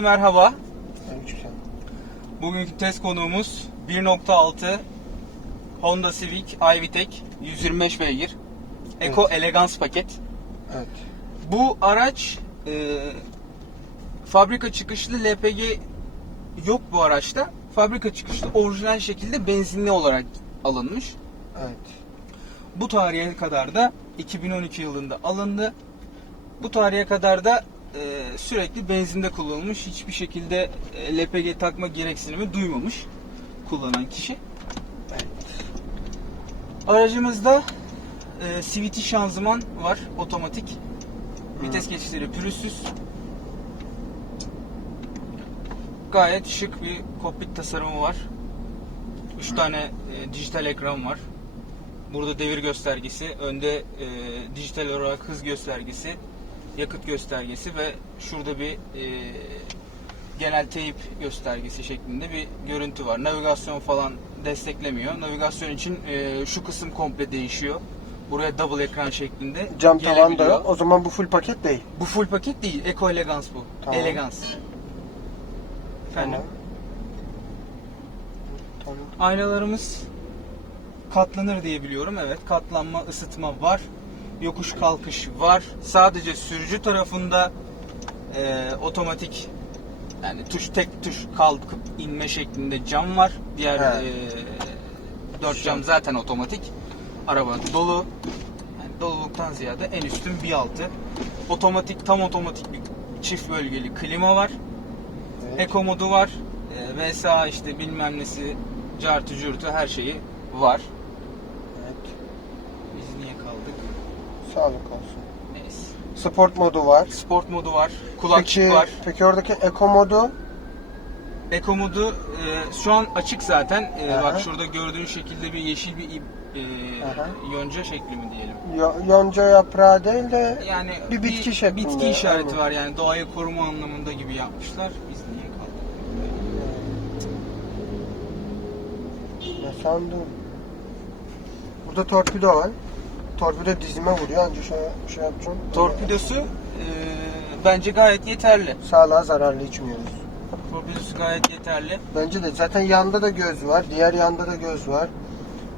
Herkese merhaba. Bugünkü test konuğumuz 1.6 Honda Civic iVTEC 125 beygir. Eco Elegance paket. Evet. Bu araç e, fabrika çıkışlı LPG yok bu araçta. Fabrika çıkışlı orijinal şekilde benzinli olarak alınmış. Evet. Bu tarihe kadar da 2012 yılında alındı. Bu tarihe kadar da e, sürekli benzinde kullanılmış. Hiçbir şekilde e, LPG takma gereksinimi duymamış kullanan kişi. Evet. Aracımızda e, CVT şanzıman var, otomatik. Vites geçişleri pürüzsüz. Gayet şık bir kokpit tasarımı var. 3 tane e, dijital ekran var. Burada devir göstergesi, önde e, dijital olarak hız göstergesi, yakıt göstergesi ve şurada bir e, genel teyip göstergesi şeklinde bir görüntü var. Navigasyon falan desteklemiyor. Navigasyon için e, şu kısım komple değişiyor. Buraya double ekran şeklinde Cam tavan da yok. O zaman bu full paket değil. Bu full paket değil. Eco Elegance bu. Tamam. Elegance. Efendim. Tamam. Tamam. Aynalarımız katlanır diye biliyorum. Evet, katlanma, ısıtma var. Yokuş kalkış var. Sadece sürücü tarafında e, otomatik yani tuş tek tuş kalkıp inme şeklinde cam var. Diğer He. e, dört cam zaten otomatik. Araba dolu. Yani doluluktan ziyade en üstün bir altı. Otomatik tam otomatik bir çift bölgeli klima var. Evet. Eko modu var. E, VSA işte bilmem nesi cartı cürtü her şeyi var. Evet. Biz niye kaldık? Sağlık olsun. Neyse. Sport modu var. Sport modu var. Kulaklık Peki, var. peki oradaki Eco modu Eko modu e, şu an açık zaten. E, Aha. bak şurada gördüğün şekilde bir yeşil bir ip, e, Aha. yonca şekli mi diyelim. yo- yonca yaprağı değil de Yani Bir bitki şeklinde, bitki işareti var yani doğayı koruma anlamında gibi yapmışlar. Biz niye kaldık? ne sandın? Burada torpido var. Torpido dizime vuruyor anca şöyle şey yapacağım. Torpidosu e, bence gayet yeterli. Sağlığa zararlı içmiyoruz. Torpidosu gayet yeterli. Bence de zaten yanda da göz var. Diğer yanda da göz var.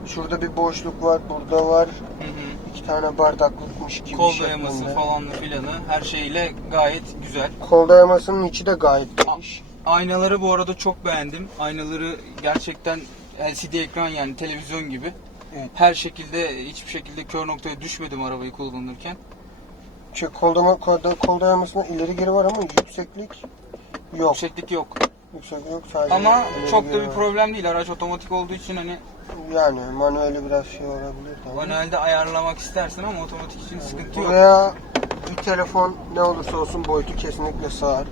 Şurada bir boşluk var. Burada var. Hı hı. İki tane bardaklıkmış gibi Kol şeklinde. dayaması falanlı filanı her şeyle gayet güzel. Kol dayamasının içi de gayet geniş. Aynaları bu arada çok beğendim. Aynaları gerçekten LCD ekran yani televizyon gibi. Evet. Her şekilde hiçbir şekilde kör noktaya düşmedim arabayı kullanırken. Şey, kol, dama, kol, da- kol dayamasında ileri geri var ama yükseklik yok. Yükseklik yok. Yükseklik yok sadece. Ama çok da bir var. problem değil. Araç otomatik olduğu için hani Yani manueli biraz şey olabilir. tabii. manuelde ayarlamak istersin ama otomatik için sıkıntı yok. Buraya bir telefon ne olursa olsun boyutu kesinlikle sığar.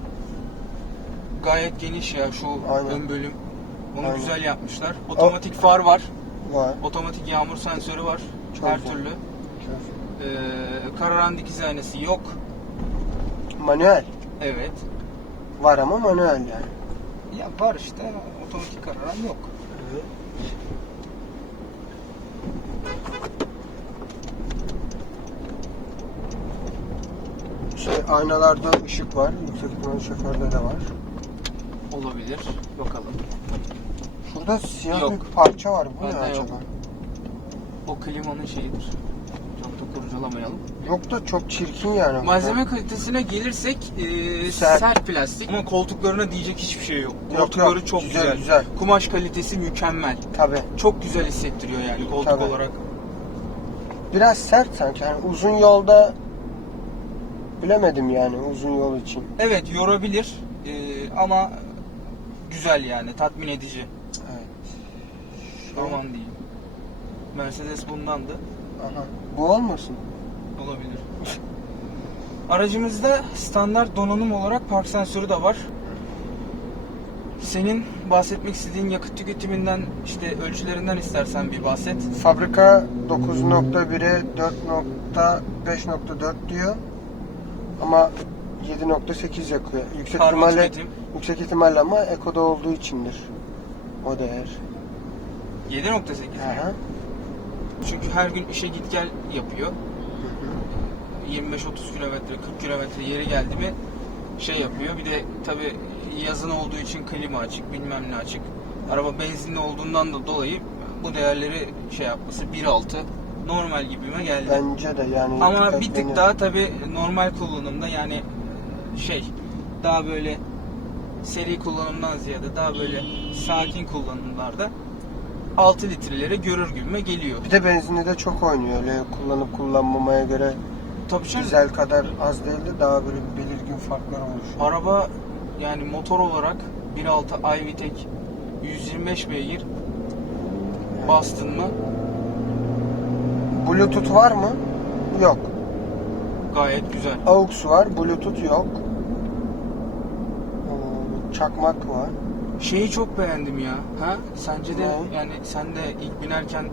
Gayet geniş ya şu Aynen. ön bölüm. Onu Aynen. güzel yapmışlar. Otomatik far var. Var. Otomatik yağmur sensörü var. Çok Her türlü. Ee, kararan dikiz aynası yok. Manuel. Evet. Var ama manuel yani. Ya var işte otomatik kararan yok. Şey aynalarda ışık var. Yüksek ihtimalle şoförde de var. Olabilir. Bakalım. Şurada siyah Yok. bir parça var. Bu ne Bende yok. acaba? O klimanın şeyidir. Çok da kurcalamayalım. Yok da çok çirkin yani. Malzeme kalitesine gelirsek e, Sert. sert. plastik ama koltuklarına diyecek hiçbir şey yok. Yok, Koltukları yok. çok Güzel, güzel, güzel. Kumaş kalitesi mükemmel. Tabi. Çok güzel hissettiriyor yani koltuk Tabii. olarak. Biraz sert sanki. Yani uzun yolda bilemedim yani uzun yol için. Evet yorabilir e, ama güzel yani tatmin edici. Evet. Aman diyeyim. Mercedes bundandı. Aha. Bu olmasın? Olabilir. Aracımızda standart donanım olarak park sensörü de var. Senin bahsetmek istediğin yakıt tüketiminden işte ölçülerinden istersen bir bahset. Fabrika 9.1'e 4.5.4 diyor. Ama 7.8 yakıyor. Yüksek Karbon ihtimalle tüketim yüksek ihtimalle ama ekoda olduğu içindir. O değer. 7.8. Aha. Çünkü her gün işe git gel yapıyor. 25-30 kilometre, 40 kilometre yeri geldi mi şey yapıyor. Bir de tabi yazın olduğu için klima açık, bilmem ne açık. Araba benzinli olduğundan da dolayı bu değerleri şey yapması 1.6 normal gibime geldi. Bence de yani. Ama bir tık daha tabi normal kullanımda yani şey daha böyle seri kullanımdan ziyade daha böyle sakin kullanımlarda 6 litreleri görür gibime geliyor. Bir de benzinli de çok oynuyor. Öyle kullanıp kullanmamaya göre Tabii canım dizel kadar az değil de daha böyle belirgin farklar oluşuyor. araba yani motor olarak 1.6 iVTEC 125 beygir bastın mı Bluetooth var mı? Yok. gayet güzel. AUX var, Bluetooth yok. Çakmak var. Şeyi çok beğendim ya. Ha? Sence de Ne? yani sen de ilk binerken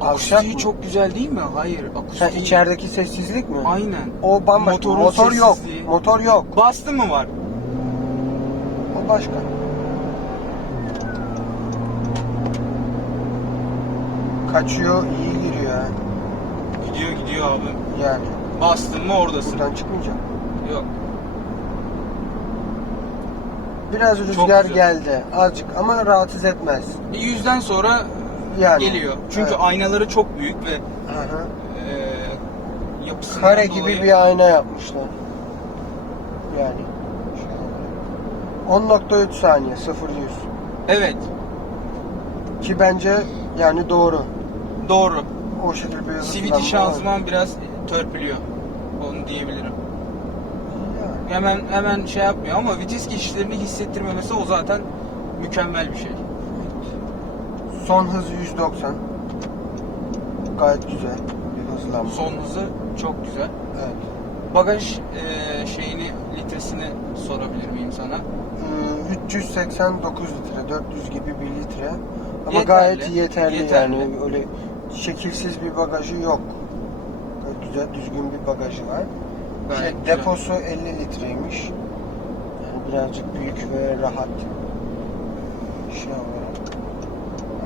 Akşam akustiği mı? çok güzel değil mi? Hayır, Sen akustiği. içerideki sessizlik mi? Aynen. O bambaşka. Motorun Motor yok. sessizliği. Motor yok. Bastı mı var? O başka. Kaçıyor, iyi giriyor ha. Gidiyor gidiyor abi. Yani Bastın mı oradasın. buradan çıkmayacak. Yok. Biraz rüzgar güzel. geldi azıcık ama rahatsız etmez. Bir yüzden sonra Yani. geliyor. Çünkü Evet. aynaları çok büyük ve e, yapısından Kare gibi dolayı- bir ayna yapmışlar. Yani. 10.3 saniye 0 100. Evet, Ki bence yani doğru. doğru. O şekilde bir CVT var. şanzıman biraz törpülüyor. Onu diyebilirim. Hemen hemen şey yapmıyor ama vites geçişlerini hissettirmemesi o zaten mükemmel bir şey. Son hızı 190. Gayet güzel bir hızlanma. Son hızı çok güzel. Evet. Bagaj e, şeyini litresini sorabilir miyim sana? Ee, 389 litre, 400 gibi bir litre. Ama Yeterli, gayet yeterli, yeterli. yani öyle şekilsiz bir bagajı yok. Gayet güzel, düzgün bir bagajı var. Gayet Şey, güzel. deposu 50 litreymiş. Yani birazcık büyük ve rahat şey olarak.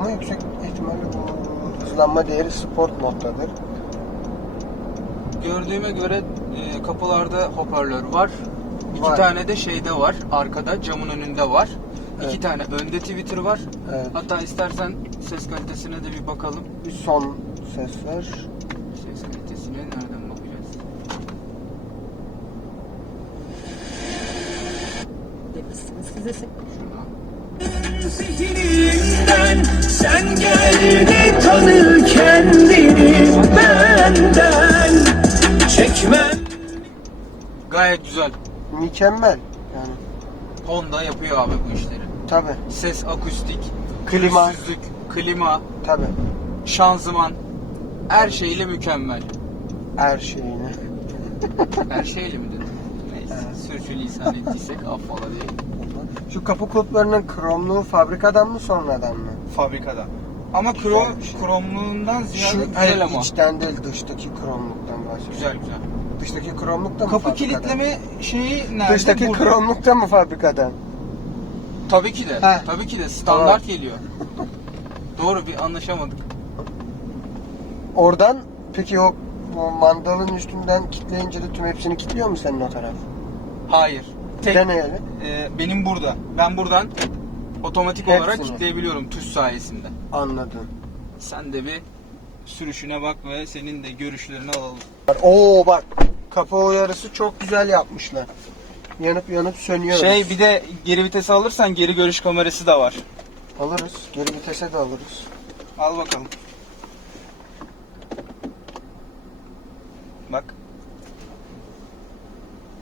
Ama yüksek ihtimalle bu hızlanma değeri sport moddadır. Gördüğüme göre e, kapılarda hoparlör var. İki Var. tane de şeyde var. Arkada camın önünde var. İki Evet. tane önde Twitter var. Evet. Hatta istersen ses kalitesine de bir bakalım. Bir son. Ses kalitesine nereden bakacağız? Zihninden sen gel de tanı kendini benden çekmem Gayet güzel. Mükemmel. Yani Honda yapıyor abi bu işleri. tabi Ses akustik, Klima. pürüzsüzlük, klima, tabi şanzıman her şeyle mükemmel. her şeyini. Her şeyle mi dedim? Neyse. Sürçülisan ettiysek affola değil. Şu kapı kulplarının kromluğu fabrikadan mı sonradan mı? Fabrikada. Ama krom, Güzel bir şey. kromluğundan ziyade Şu güzel ama. içten değil dıştaki kromluktan bahsediyorum. Güzel güzel. Dıştaki kromluk da mı Kapı fabrikadan? kilitleme şeyi nerede? Dıştaki Burada. kromluk da mı fabrikadan? Tabii ki de. Heh. Tabii ki de standart Tamam. geliyor. Doğru bir anlaşamadık. Oradan peki o bu mandalın üstünden kitleyince de tüm hepsini kilitliyor mu senin o taraf? Hayır. Tek, Deneyelim. e, benim burada. Ben buradan otomatik Hepsini. olarak kilitleyebiliyorum tuş sayesinde. Anladım. Sen de bir sürüşüne bak ve senin de görüşlerini alalım. Oo bak kapı uyarısı çok güzel yapmışlar. Yanıp yanıp sönüyor. Şey bir de geri vitesi alırsan geri görüş kamerası da var. Alırız. Geri vitese de alırız. Al bakalım. Bak.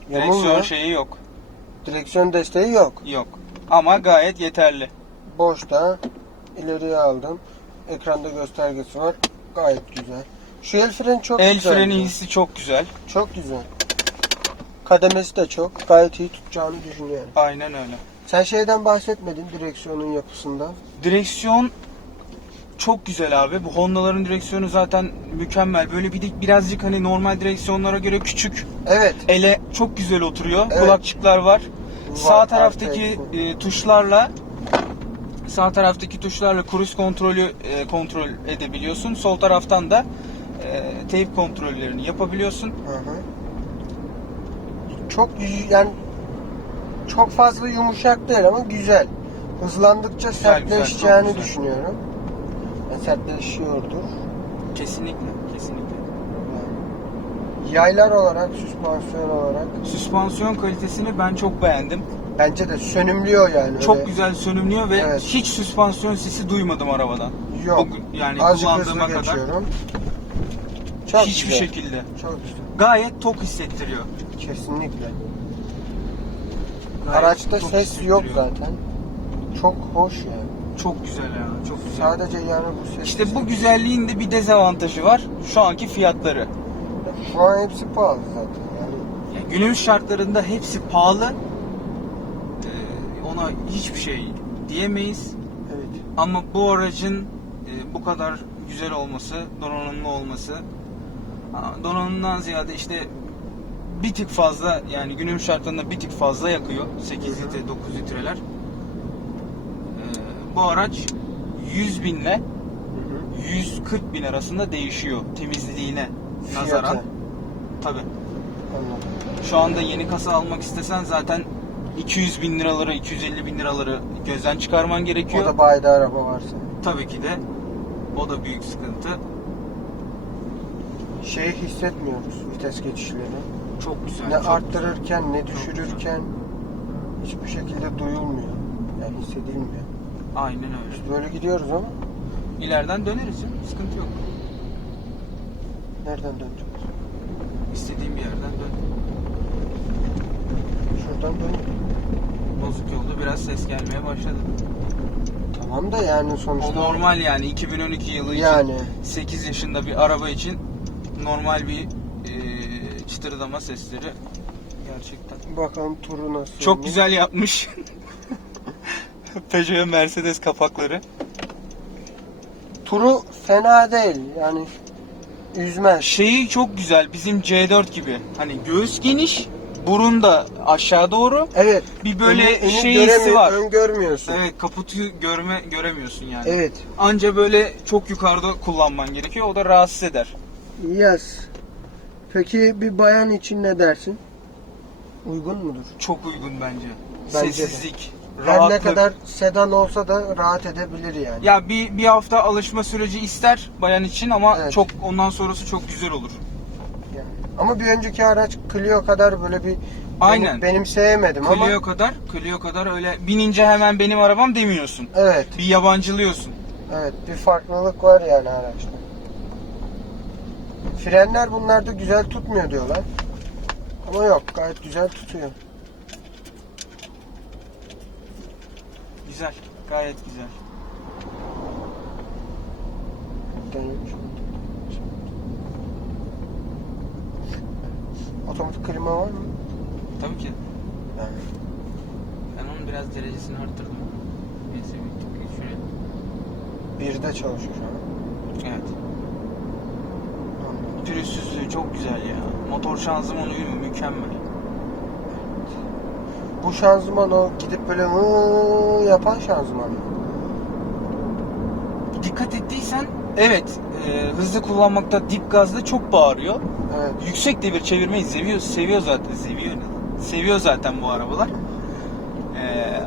Direksiyon şeyi yok. Direksiyon desteği yok. Yok. Ama gayet yeterli. Boşta. ileriye aldım. Ekranda göstergesi var. Gayet güzel. Şu el freni çok El güzel. freni hissi çok güzel. Çok güzel. Kademesi de çok. Gayet iyi tutacağını düşünüyorum. Aynen öyle. Sen şeyden bahsetmedin direksiyonun yapısında. Direksiyon çok güzel abi. Bu Honda'ların direksiyonu zaten mükemmel. Böyle bir de birazcık hani normal direksiyonlara göre küçük. Evet. Ele çok güzel oturuyor. Evet. Kulakçıklar var. Var, Sağ taraftaki e, tuşlarla sağ taraftaki tuşlarla cruise kontrolü e, kontrol edebiliyorsun. Sol taraftan da e, teyp kontrollerini yapabiliyorsun. Hı hı. çok yani çok fazla yumuşak değil ama güzel. Hızlandıkça sertleşeceğini çok güzel. Sertleşiyordur. Kesinlikle, kesinlikle. Yaylar olarak, süspansiyon olarak Süspansiyon kalitesini ben çok beğendim. bence de sönümlüyor yani. Çok öyle. güzel sönümlüyor ve Evet. hiç süspansiyon sesi duymadım arabadan. Yok. O- yani Azıcık kullandığıma kadar geçiyorum. Çok hiçbir güzel. şekilde. Çok güzel. Gayet tok hissettiriyor. Kesinlikle. Gayet Araçta ses yok zaten. çok hoş yani. Çok güzel ya, çok güzel. Sadece yani bu ses. İşte bu güzelliğin de bir dezavantajı var. Şu anki fiyatları. Şu an hepsi pahalı zaten. Yani Yani günümüz şartlarında hepsi pahalı. Ee, ona hiçbir şey diyemeyiz. evet. Ama bu aracın e, bu kadar güzel olması, donanımlı olması, donanımdan ziyade işte bir tık fazla yani günümüz şartlarında bir tık fazla yakıyor. 8 Hı hı. litre, 9 litreler. Bu araç 100 binle 140 bin arasında değişiyor temizliğine nazaran. Tabi. Şu anda yeni kasa almak istesen zaten 200 bin liraları, 250 bin liraları gözden çıkarman gerekiyor. O da bayda araba varsa. Tabii ki de o da büyük sıkıntı. Şeyi hissetmiyoruz vites geçişleri. Çok güzel. Ne çok arttırırken ne Çok düşürürken hiçbir şekilde duyulmuyor. Yani hissedilmiyor. Aynen öyle. Biz böyle gidiyoruz ama İleriden döneriz ya. Sıkıntı yok. nereden döneceğiz? İstediğin bir yerden dön. Şuradan dön. Bozuk yolda biraz ses gelmeye başladı. Tamam da yani sonuçta. O normal yani 2012 yılı için Yani 8 yaşında bir araba için normal bir e, çıtırdama sesleri gerçekten. bakalım turu nasıl. Çok olmuş. güzel yapmış. Peugeot Mercedes kapakları. Turu fena değil yani üzmez. Şeyi çok güzel bizim C4 gibi. Hani göğüs geniş, burun da aşağı doğru. Evet. Bir böyle önü- önü şey hissi var. Ön görmüyorsun. Evet kaputu görme göremiyorsun yani. Evet. Anca böyle çok yukarıda kullanman gerekiyor. O da rahatsız eder. Yes. Peki bir bayan için ne dersin? Uygun mudur? Çok uygun bence. Bence de. Her ne kadar sedan olsa da rahat edebilir yani. Ya bir bir hafta alışma süreci ister bayan için ama Evet. çok ondan sonrası çok güzel olur. Yani. Ama bir önceki araç Clio kadar böyle bir Aynen. benim, benim sevmedim ama Clio kadar, Clio kadar öyle binince hemen benim arabam demiyorsun. evet, Bir yabancılıyorsun. evet bir farklılık var yani araçta. Frenler bunlarda güzel tutmuyor diyorlar. Ama yok, gayet güzel tutuyor. Güzel, gayet güzel. Otomatik klima var mı? Tabii ki. Yani. Ben onun biraz derecesini arttırdım. Neyse bir şuraya. Birde çalışıyor şu an. Evet. Anladım. Pürüzsüzlüğü çok güzel ya. Motor şanzıman uyumu mükemmel. Bu şanzıman o gidip böyle yapan şanzıman? Dikkat ettiysen evet e, hızlı kullanmakta dip gazda çok bağırıyor. Evet. Yüksek devir çevirmeyi seviyor, seviyor zaten, seviyor. Seviyor zaten bu arabalar. Ee,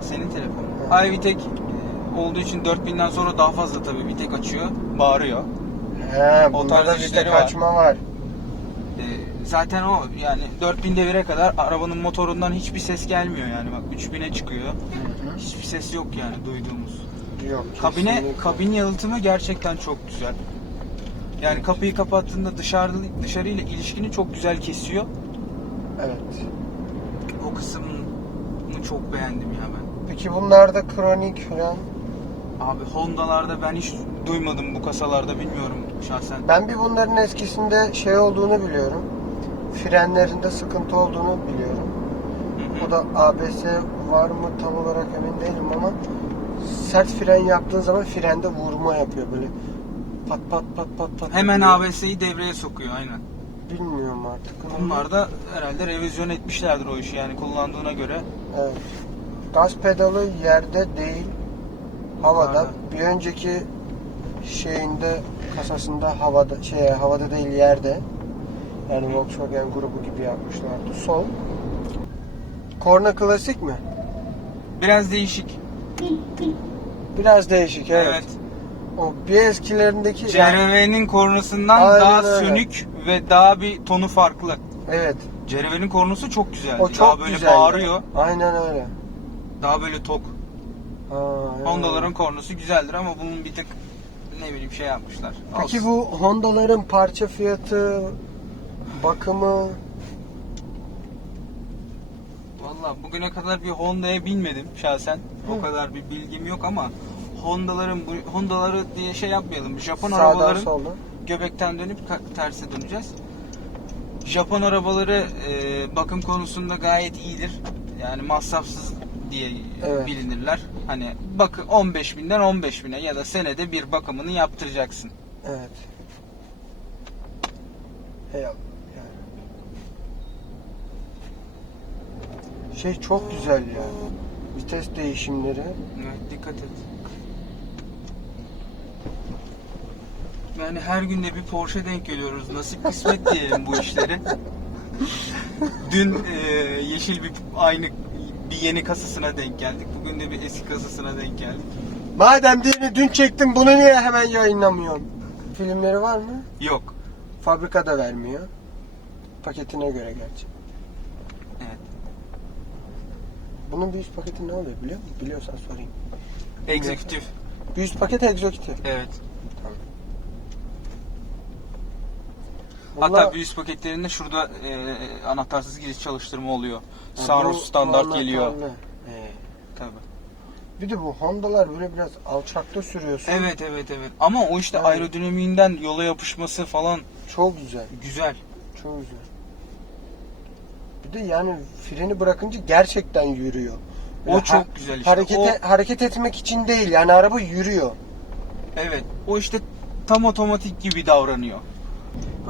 senin telefonun. Evet. Ay Vitek e, olduğu için 4000'den sonra daha fazla tabii Vitek açıyor, bağırıyor. He, O bunda tarz da bir işleri tek var. açma var. Zaten o yani 4000 devire kadar arabanın motorundan hiçbir ses gelmiyor yani bak 3000'e çıkıyor. Hiçbir ses yok yani duyduğumuz. Yok. Kabine kesinlikle. kabin yalıtımı gerçekten çok güzel. Yani kapıyı kapattığında dışarı dışarıyla ilişkini çok güzel kesiyor. Evet. O kısmını çok beğendim ya ben. Peki bunlarda kronik falan. Abi Honda'larda ben hiç duymadım bu kasalarda bilmiyorum şahsen. Ben bir bunların eskisinde şey olduğunu biliyorum. Frenlerinde sıkıntı olduğunu biliyorum. Hı hı. O da ABS var mı tam olarak emin değilim ama sert fren yaptığın zaman frende vurma yapıyor böyle. Pat pat pat pat pat. Hemen. ABS'yi devreye sokuyor aynen. Bilmiyorum artık. Bunlar da herhalde revizyon etmişlerdir o işi yani kullandığına göre. Evet. Gaz pedalı yerde değil, havada. Havada. Bir önceki şeyinde kasasında havada şey havada değil yerde. Yani Volkswagen grubu gibi yapmışlardı. Sol. Korna klasik mi? Biraz değişik. Biraz değişik evet. Evet. O bir eskilerindeki CRV'nin kornasından Aynen daha öyle. sönük ve daha bir tonu farklı. evet. CRV'nin kornası çok güzel. O çok daha böyle güzel. bağırıyor. Aynen öyle. Daha böyle tok. Ha, evet. Honda'ların kornası güzeldir ama bunun bir tık ne bileyim şey yapmışlar. Peki Olsun. bu Honda'ların parça fiyatı, bakımı Valla bugüne kadar bir Honda'ya binmedim şahsen. O Hı. kadar bir bilgim yok ama Honda'ların Honda'ları diye şey yapmayalım. Japon sağdan arabaların soldan. göbekten dönüp terse döneceğiz. Japon arabaları e, bakım konusunda gayet iyidir. Yani masrafsız diye Evet. bilinirler. Hani bakın 15 binden 15 bine ya da senede bir bakımını yaptıracaksın. Evet. Hey Allah, yani. Şey çok güzel ya. Vites değişimleri. Evet, dikkat et. Yani her günde bir Porsche denk geliyoruz. Nasip kısmet diyelim bu işleri. Dün e, yeşil bir aynı bir yeni kasasına denk geldik. Bugün de bir eski kasasına denk geldik. Madem diğerini dün çektim bunu niye hemen yayınlamıyorsun? Filmleri var mı? Yok. Fabrikada vermiyor. Paketine göre gerçi. Evet. Bunun bir üst paketi ne oluyor biliyor musun? Biliyorsan sorayım. Executive. Bir üst paket egzokitif. Evet. Vallahi- Hatta bir üst paketlerinde şurada e, anahtarsız giriş çalıştırma oluyor. Ha, Sunroof standart anahtarlı. geliyor. Ee, Tabii. Bir de bu Honda'lar böyle biraz alçakta sürüyorsun. Evet evet evet. Ama o işte Evet. aerodinamiğinden yola yapışması falan Çok güzel. güzel. Çok güzel. De yani freni bırakınca gerçekten yürüyor. O Böyle çok güzel işte. Harekete, hareket etmek için değil yani araba yürüyor. Evet. O işte tam otomatik gibi davranıyor.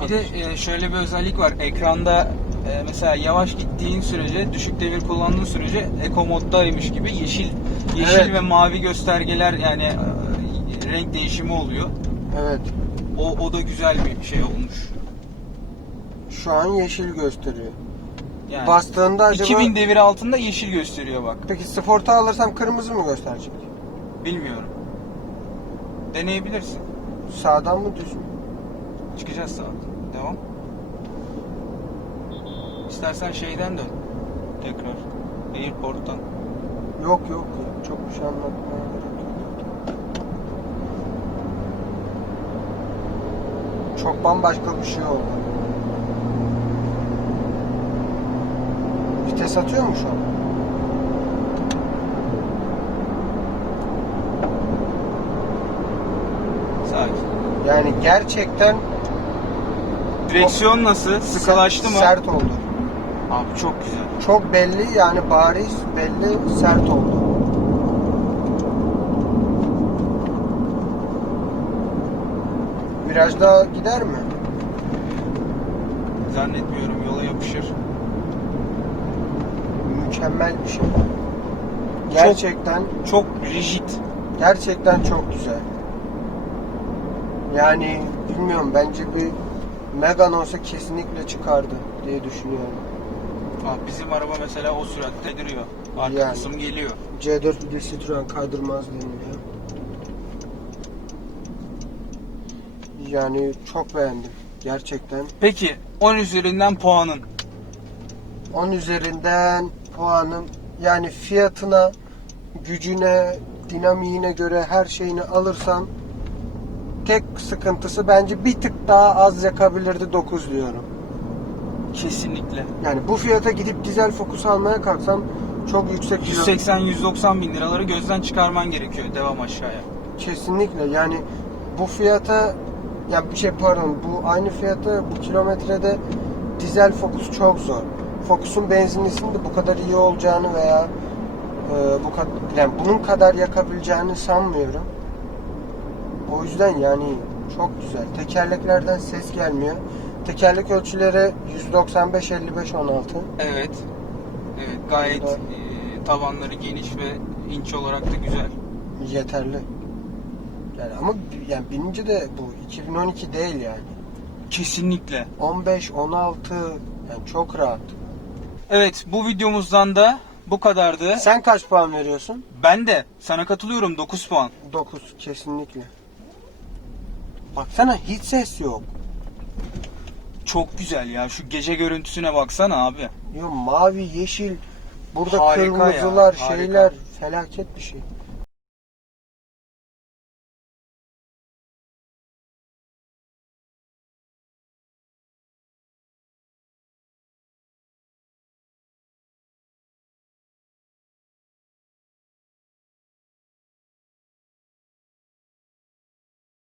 Bir de e, şöyle bir özellik var. Ekranda e, mesela yavaş gittiğin sürece, düşük devir kullandığın sürece eco moddaymış gibi yeşil yeşil Evet. ve mavi göstergeler yani e, renk değişimi oluyor. Evet. O o da güzel bir şey olmuş. Şu an yeşil gösteriyor. Yani Bastığında acaba 2000 devir altında yeşil gösteriyor bak. peki Sport'a alırsam kırmızı mı gösterecek? Bilmiyorum. Deneyebilirsin. Sağdan mı düz mü? Çıkacağız saat. Devam. İstersen şeyden dön. Tekrar. Airport'tan. Yok yok. Çok bir şey anlatmaya gerek yok. Çok bambaşka bir şey oldu. Vites atıyor mu şu an? Sakin. Yani gerçekten Direksiyon nasıl? Sıkılaştı mı? Sert oldu. Abi çok güzel. Çok belli yani bariz belli sert oldu. Biraz daha gider mi? Zannetmiyorum yola yapışır. Mükemmel bir şey. Gerçekten Çok rigid. gerçekten çok güzel. Yani bilmiyorum bence bir Megane olsa kesinlikle çıkardı diye düşünüyorum. Abi bizim araba mesela o süratte duruyor. Arka Yani. kısım geliyor. C4 bir Citroen kaydırmaz deniliyor. Yani çok beğendim. Gerçekten. Peki 10 üzerinden puanın. 10 üzerinden puanım yani fiyatına, gücüne, dinamiğine göre her şeyini alırsam tek sıkıntısı bence bir tık daha az yakabilirdi 9 diyorum. Kesinlikle. Yani bu fiyata gidip dizel Focus almaya kalksam çok yüksek kilo- 180-190 bin liraları gözden çıkarman gerekiyor devam aşağıya. Kesinlikle yani bu fiyata ya bir şey pardon bu aynı fiyata bu kilometrede dizel Focus çok zor. Focus'un benzinlisinin de bu kadar iyi olacağını veya e, bu kadar yani bunun kadar yakabileceğini sanmıyorum. O yüzden yani çok güzel. Tekerleklerden ses gelmiyor. Tekerlek ölçüleri 195 55 16. Evet. Evet gayet Burada- e, tavanları geniş ve inç olarak da güzel. Yeterli. Yani ama yani binince de bu 2012 değil yani. Kesinlikle. 15, 16 yani çok rahat. Evet bu videomuzdan da bu kadardı. Sen kaç puan veriyorsun? Ben de sana katılıyorum 9 puan. 9 kesinlikle. Baksana hiç ses yok. Çok güzel ya. Şu gece görüntüsüne baksana abi. Yo, mavi, yeşil, burada Harika ya, kırmızılar, harika. şeyler felaket bir şey.